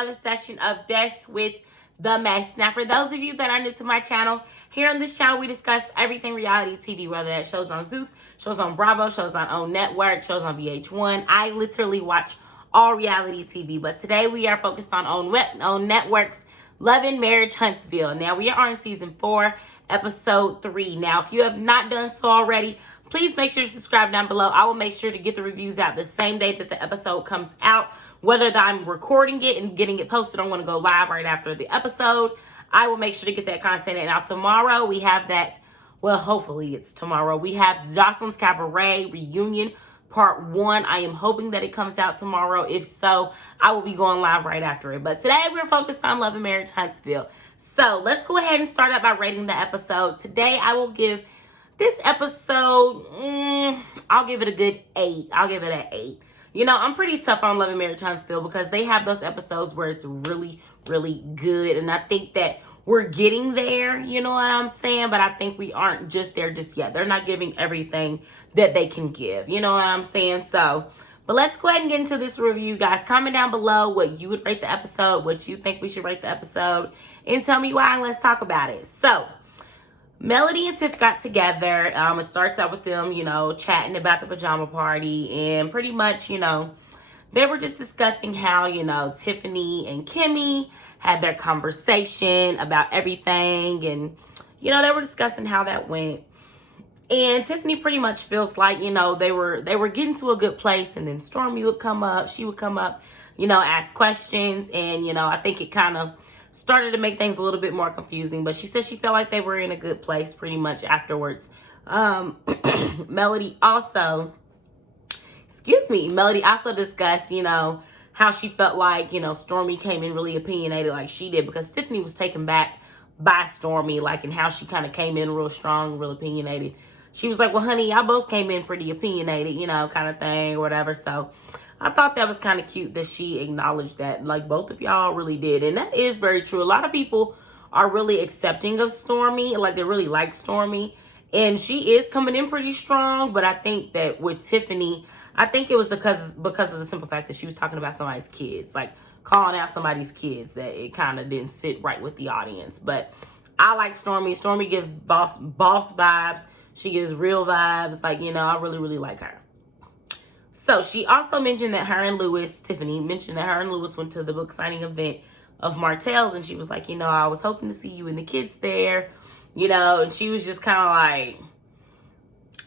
another session of This with the Mess. Now, for those of you that are new to my channel, here on this channel, we discuss everything reality TV, whether that shows on Zeus, shows on Bravo, shows on OWN Network, shows on VH1. I literally watch all reality TV, but today we are focused on OWN Network's Love and Marriage Huntsville. Now, we are on season 4, episode 3. Now, if you have not done so already, please make sure to subscribe down below. I will make sure to get the reviews out the same day that the episode comes out. Whether I'm recording it and getting it posted, I'm going to go live right after the episode. I will make sure to get that content out tomorrow. We have that, well, hopefully it's tomorrow. We have Jocelyn's Cabaret Reunion Part 1. I am hoping that it comes out tomorrow. If so, I will be going live right after it. But today we're focused on Love and Marriage Huntsville. So let's go ahead and start out by rating the episode. Today I will give this episode, I'll give it a good 8. I'll give it an 8. You know, I'm pretty tough on Love and Marriage Huntsville because they have those episodes where it's really, really good. And I think that we're getting there, you know what I'm saying? But I think we aren't just there just yet. They're not giving everything that they can give, you know what I'm saying? So, but let's go ahead and get into this review, guys. Comment down below what you would rate the episode, what you think we should rate the episode, and tell me why, and let's talk about it. So, Melody and Tiff got together. It starts out with them, you know, chatting about the pajama party. And pretty much, you know, they were just discussing how, you know, Tiffany and Kimmy had their conversation about everything. And, you know, they were discussing how that went. And Tiffany pretty much feels like, you know, they were getting to a good place. And then Stormy would come up. She would come up, you know, ask questions. And, you know, I think it kind of started to make things a little bit more confusing, but she said she felt like they were in a good place pretty much afterwards. Melody also discussed, you know, how she felt like, you know, Stormy came in really opinionated like she did, because Tiffany was taken back by Stormy, like, and how she kind of came in real strong, real opinionated. She was like, well, honey, y'all both came in pretty opinionated, you know, kind of thing or whatever. So I thought that was kind of cute that she acknowledged that, like, both of y'all really did. And that is very true. A lot of people are really accepting of Stormy. Like, they really like Stormy. And she is coming in pretty strong. But I think that with Tiffany, I think it was because of the simple fact that she was talking about somebody's kids. Like, calling out somebody's kids, that it kind of didn't sit right with the audience. But I like Stormy. Stormy gives boss vibes. She gives real vibes. Like, you know, I really, really like her. So she also mentioned that Tiffany mentioned that her and Lewis went to the book signing event of Martell's, and she was like, you know, I was hoping to see you and the kids there, you know, and she was just kind of like,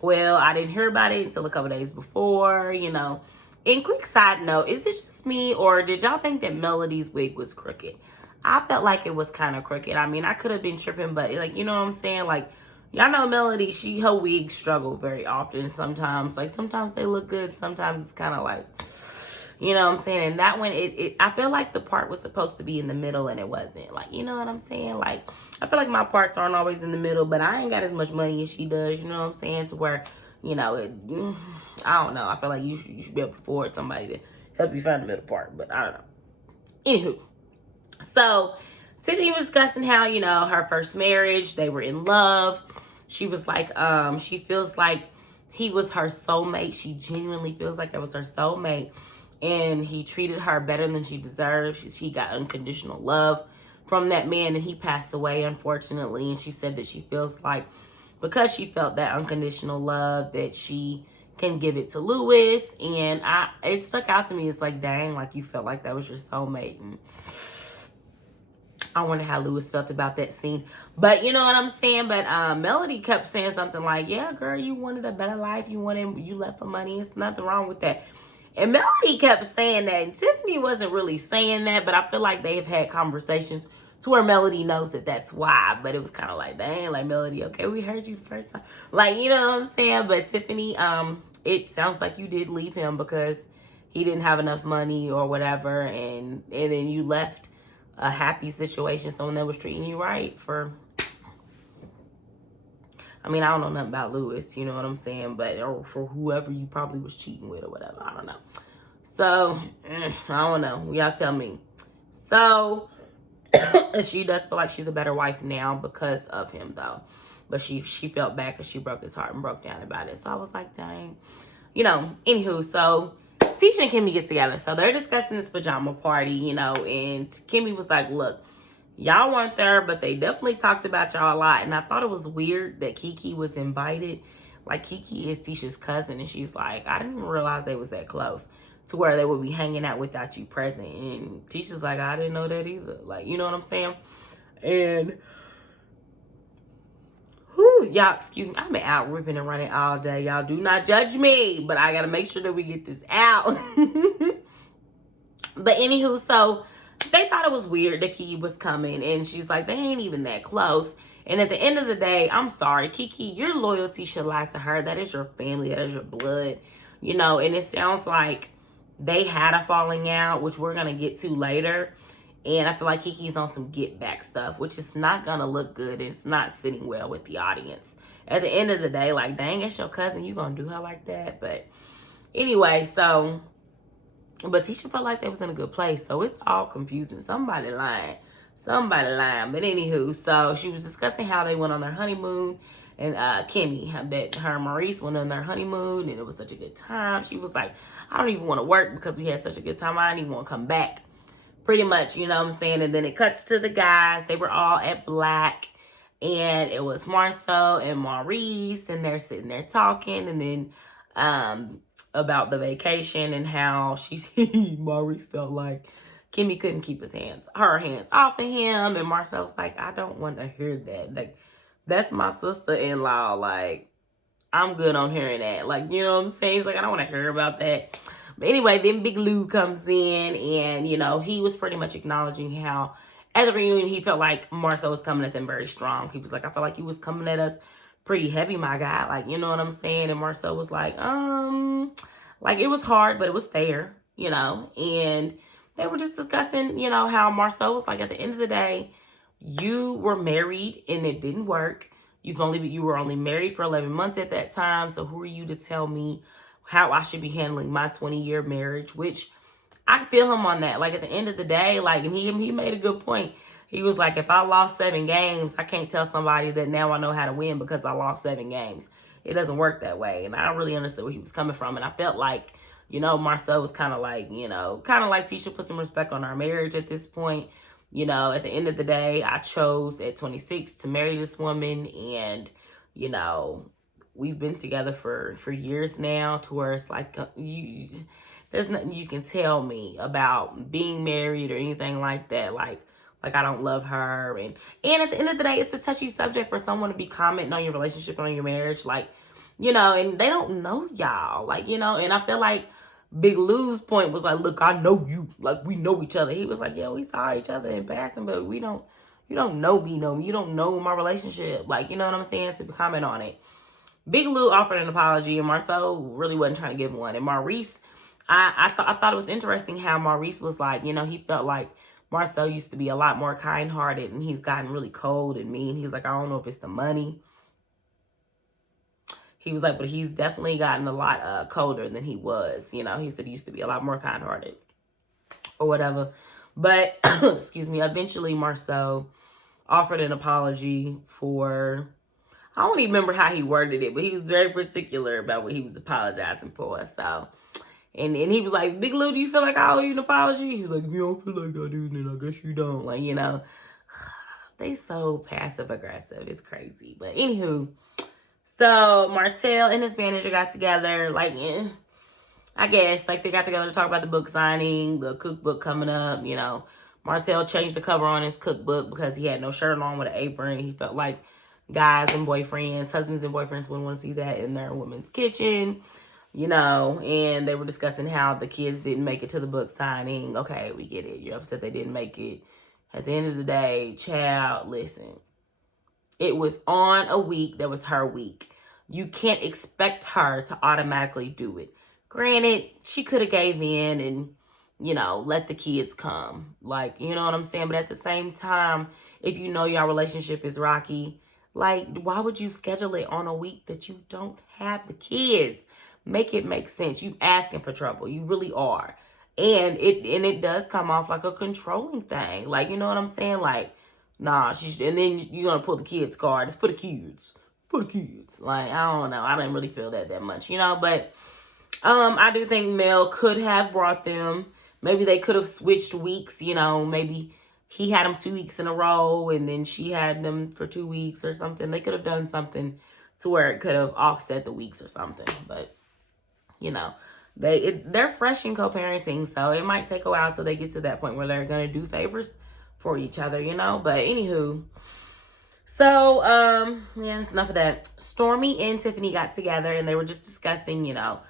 well, I didn't hear about it until a couple days before, you know. And quick side note, is it just me, or did y'all think that Melody's wig was crooked? I felt like it was kind of crooked. I mean, I could have been tripping, but, like, you know what I'm saying? Like, y'all know Melody, her wigs struggle very often sometimes. Like, sometimes they look good. Sometimes it's kind of like, you know what I'm saying? And that one, I feel like the part was supposed to be in the middle and it wasn't. Like, you know what I'm saying? Like, I feel like my parts aren't always in the middle, but I ain't got as much money as she does. You know what I'm saying? To where, you know, I don't know. I feel like you should be able to afford somebody to help you find the middle part, but I don't know. Anywho, so Tiffany was discussing how, you know, her first marriage, they were in love. She was like, she feels like he was her soulmate. She genuinely feels like it was her soulmate. And he treated her better than she deserved. She got unconditional love from that man, and he passed away, unfortunately. And she said that she feels like, because she felt that unconditional love, that she can give it to Lewis. And it stuck out to me. It's like, dang, like, you felt like that was your soulmate. And I wonder how Lewis felt about that scene. But you know what I'm saying? But Melody kept saying something like, yeah, girl, you wanted a better life. You left for money. It's nothing wrong with that. And Melody kept saying that. And Tiffany wasn't really saying that. But I feel like they've had conversations to where Melody knows that that's why. But it was kind of like, dang, like, Melody, okay, we heard you the first time. Like, you know what I'm saying? But Tiffany, it sounds like you did leave him because he didn't have enough money or whatever. And then you left a happy situation, someone that was treating you right for, I mean, I don't know nothing about Lewis, you know what I'm saying, but, or for whoever you probably was cheating with or whatever, I don't know. So, I don't know, y'all tell me. So, she does feel like she's a better wife now because of him, though. But she felt bad because she broke his heart and broke down about it. So I was like, dang. You know, anywho, so Tisha and Kimmy get together. So they're discussing this pajama party, you know, and Kimmy was like, look, y'all weren't there, but they definitely talked about y'all a lot. And I thought it was weird that Keke was invited. Like, Keke is Tisha's cousin, and she's like, I didn't even realize they was that close to where they would be hanging out without you present. And Tisha's like, I didn't know that either. Like, you know what I'm saying? And y'all, excuse me, I've been out ripping and running all day. Y'all do not judge me, but I gotta make sure that we get this out. But anywho, so they thought it was weird that Keke was coming, and she's like, they ain't even that close. And at the end of the day, I'm sorry, Keke, your loyalty should lie to her. That is your family, that is your blood, you know. And it sounds like they had a falling out, which we're gonna get to later. And I feel like Keke's on some get back stuff, which is not going to look good. It's not sitting well with the audience. At the end of the day, like, dang, it's your cousin. You going to do her like that? But anyway, so, but Tisha felt like they was in a good place. So it's all confusing. Somebody lying. Somebody lying. But anywho, so she was discussing how they went on their honeymoon. And Kimmy, that her and Maurice went on their honeymoon. And it was such a good time. She was like, I don't even want to work because we had such a good time. I didn't even want to come back. Pretty much, you know what I'm saying? And then it cuts to the guys. They were all at Black. And it was Marcel and Maurice. And they're sitting there talking. And then about the vacation and how Maurice felt like Kimmy couldn't keep her hands off of him. And Marcel's like, I don't want to hear that. Like, that's my sister-in-law. Like, I'm good on hearing that. Like, you know what I'm saying? He's like, I don't want to hear about that. But anyway, then Big Lou comes in, and, you know, he was pretty much acknowledging how at the reunion he felt like Marcel was coming at them very strong. He was like, I felt like he was coming at us pretty heavy, my guy. Like, you know what I'm saying? And Marcel was like, like, it was hard, but it was fair, you know. And they were just discussing, you know, how Marcel was like, at the end of the day, you were married and it didn't work. You were only married for 11 months at that time. So who are you to tell me how I should be handling my 20-year marriage? Which I feel him on that. Like, at the end of the day, like, and he made a good point. He was like, if I lost 7 games, I can't tell somebody that now I know how to win because I lost 7 games. It doesn't work that way. And I really understood where he was coming from. And I felt like, you know, Marcel was kind of like, you know, kind of like Tisha put some respect on our marriage at this point. You know, at the end of the day, I chose at 26 to marry this woman. And, you know, we've been together for years now, to where it's like, there's nothing you can tell me about being married or anything like that. Like I don't love her. And at the end of the day, it's a touchy subject for someone to be commenting on your relationship and on your marriage. Like, you know, and they don't know y'all. Like, you know, and I feel like Big Lou's point was like, look, I know you. Like, we know each other. He was like, yeah, we saw each other in passing, but you don't know me, you don't know my relationship. Like, you know what I'm saying? To comment on it. Big Lou offered an apology, and Marcel really wasn't trying to give one. And Maurice, I thought it was interesting how Maurice was like, you know, he felt like Marcel used to be a lot more kind-hearted, and he's gotten really cold and mean. He's like, I don't know if it's the money. He was like, but he's definitely gotten a lot colder than he was. You know, he said he used to be a lot more kind-hearted or whatever. But, excuse me, eventually Marcel offered an apology for, I don't even remember how he worded it, but he was very particular about what he was apologizing for. So, and he was like, Big Lou, do you feel like I owe you an apology? He was like, if you don't feel like I do, then I guess you don't. Like, you know, they so passive-aggressive. It's crazy. But anywho, so Martell and his manager got together, like, I guess, like, they got together to talk about the book signing, the cookbook coming up, you know. Martell changed the cover on his cookbook because he had no shirt on with an apron. He felt like guys and boyfriends, husbands and boyfriends wouldn't want to see that in their woman's kitchen, you know. And they were discussing how the kids didn't make it to the book signing. Okay, we get it. You're upset they didn't make it. At the end of the day, child, listen. It was on a week that was her week. You can't expect her to automatically do it. Granted, she could have gave in and, you know, let the kids come. Like, you know what I'm saying? But at the same time, if you know your relationship is rocky, like, why would you schedule it on a week that you don't have the kids? Make it make sense. You asking for trouble. You really are. And it does come off like a controlling thing. Like, you know what I'm saying? Like, nah, and then you're going to pull the kids card. It's for the kids. For the kids. Like, I don't know. I didn't really feel that much, you know? But I do think Mel could have brought them. Maybe they could have switched weeks, you know, maybe he had them 2 weeks in a row and then she had them for 2 weeks or something. They could have done something to where it could have offset the weeks or something. But, you know, they're fresh in co-parenting, so it might take a while till they get to that point where they're going to do favors for each other, you know. But anywho, so, yeah, that's enough of that. Stormy and Tiffany got together and they were just discussing, you know,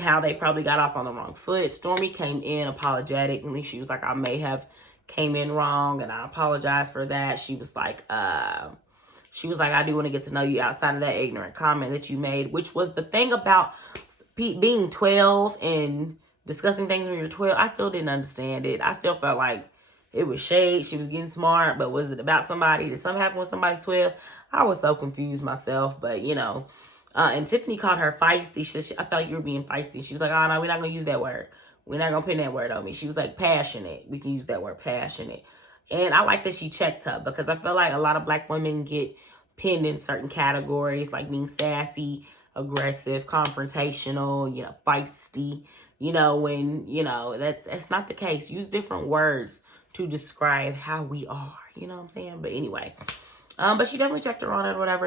how they probably got off on the wrong foot. Stormy came in apologetic. At least she was like, I may have came in wrong and I apologize for that. She was like, I do want to get to know you outside of that ignorant comment that you made, which was the thing about being 12 and discussing things when you're 12. I still didn't understand it. I still felt like it was shade. She was getting smart, but was it about somebody? Did something happen when somebody's 12? I was so confused myself, but you know. And Tiffany called her feisty. I felt like you were being feisty. She was like, oh, no, we're not going to use that word. We're not going to put that word on me. She was like, passionate. We can use that word, passionate. And I like that she checked her because I feel like a lot of Black women get pinned in certain categories, like being sassy, aggressive, confrontational, you know, feisty. You know, when, you know, that's not the case. Use different words to describe how we are. You know what I'm saying? But anyway. But she definitely checked her on it or whatever.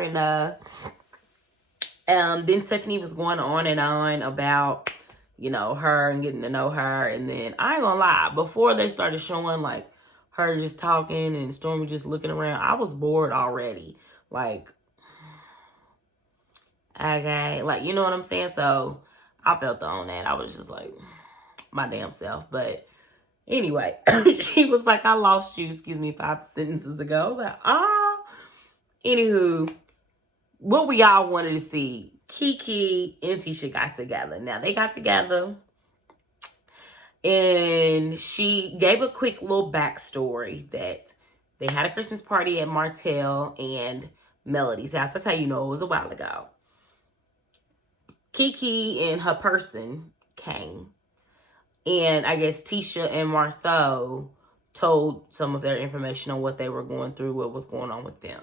And then Tiffany was going on and on about, you know, her and getting to know her. And then I ain't gonna lie, before they started showing like her just talking and Stormy just looking around, I was bored already. Like, okay, like, you know what I'm saying? So I felt on that. I was just like, my damn self. But anyway, she was like, I lost you, 5 sentences ago. I was like, Anywho, what we all wanted to see, Keke and Tisha got together. Now, they got together, and she gave a quick little backstory that they had a Christmas party at Martell and Melody's house. That's how you know it was a while ago. Keke and her person came, and I guess Tisha and Marceau told some of their information on what they were going through, what was going on with them.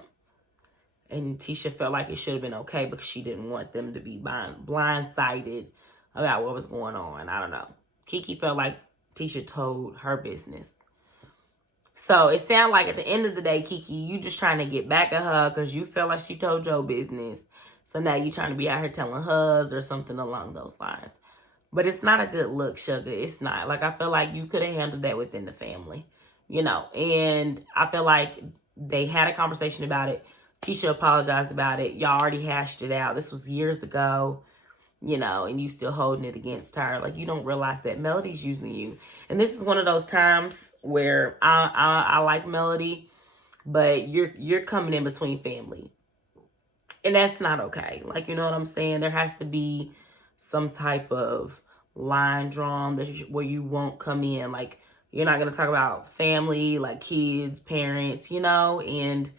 And Tisha felt like it should have been okay because she didn't want them to be blindsided about what was going on. I don't know. Keke felt like Tisha told her business. So it sounded like at the end of the day, Keke, you just trying to get back at her because you felt like she told your business. So now you trying to be out here telling hers or something along those lines. But it's not a good look, sugar. It's not. Like, I feel like you could have handled that within the family. You know, and I feel like they had a conversation about it. Tisha apologized about it. Y'all already hashed it out. This was years ago, you know, and you still holding it against her. Like, you don't realize that Melody's using you. And this is one of those times where I like Melody, but you're coming in between family. And that's not okay. Like, you know what I'm saying? There has to be some type of line drawn where you won't come in. Like, you're not going to talk about family, like kids, parents, you know, and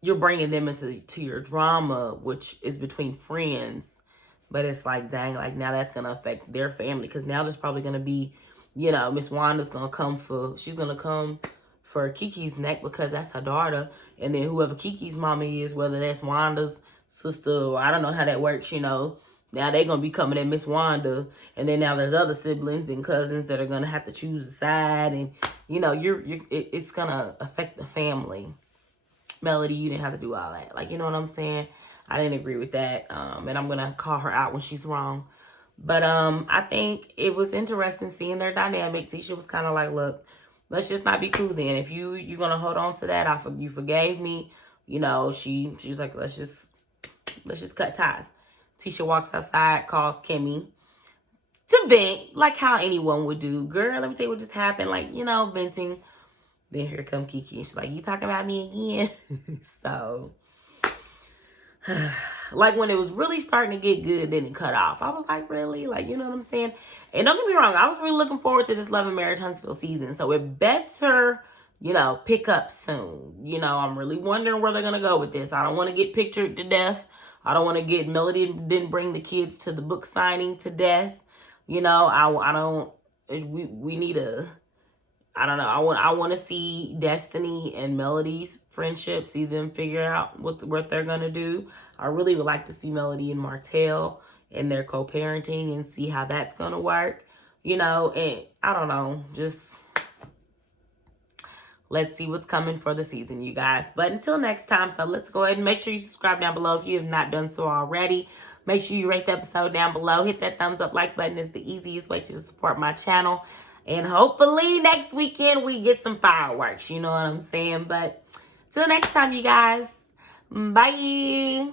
you're bringing them into your drama, which is between friends. But it's like, dang, like now that's going to affect their family. Because now there's probably going to be, you know, Miss Wanda's going to come she's going to come for Keke's neck because that's her daughter. And then whoever Keke's mama is, whether that's Wanda's sister or I don't know how that works, you know. Now they're going to be coming at Miss Wanda. And then now there's other siblings and cousins that are going to have to choose a side. And, you know, it's going to affect the family. Melody, you didn't have to do all that. Like, you know what I'm saying? I didn't agree with that. And I'm going to call her out when she's wrong. But I think it was interesting seeing their dynamic. Tisha was kind of like, look, let's just not be cool then. If you're going to hold on to that, you forgave me. You know, she was like, let's just cut ties. Tisha walks outside, calls Kimmy to vent, like how anyone would do. Girl, let me tell you what just happened. Like, you know, venting. Then here come Keke. And she's like, you talking about me again? So, like when it was really starting to get good, then it cut off. I was like, really? Like, you know what I'm saying? And don't get me wrong, I was really looking forward to this Love and Marriage Huntsville season. So it better, you know, pick up soon. You know, I'm really wondering where they're going to go with this. I don't want to get pictured to death. I don't want to get Melody didn't bring the kids to the book signing to death. You know, we need a... I don't know. I want to see Destiny and Melody's friendship, see them figure out what they're going to do. I really would like to see Melody and Martell and their co-parenting and see how that's going to work. You know, and I don't know, just let's see what's coming for the season, you guys. But until next time, so let's go ahead and make sure you subscribe down below if you have not done so already. Make sure you rate the episode down below. Hit that thumbs up like button is the easiest way to support my channel. And hopefully next weekend we get some fireworks, you know what I'm saying? But till next time, you guys, bye.